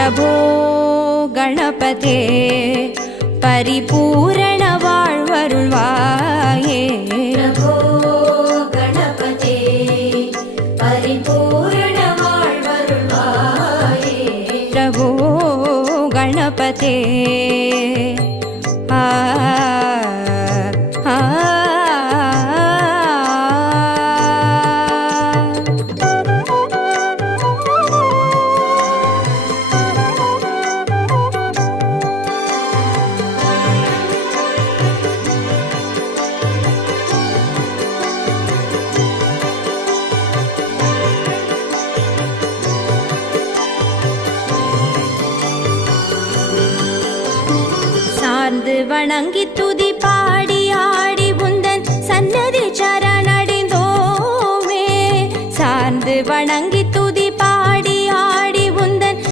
பிரபோ கணபதே பரிபூரண வாழ்வருள்வாயே. பிரபோ கணபதே பரிபூரண வாழ்வருள்வாயே. பிரபோ வந்து வணங்கி துதி பாடி ஆடி உந்தன் சன்னதி சரணடைந்தோமே. சார்ந்து வணங்கி துதி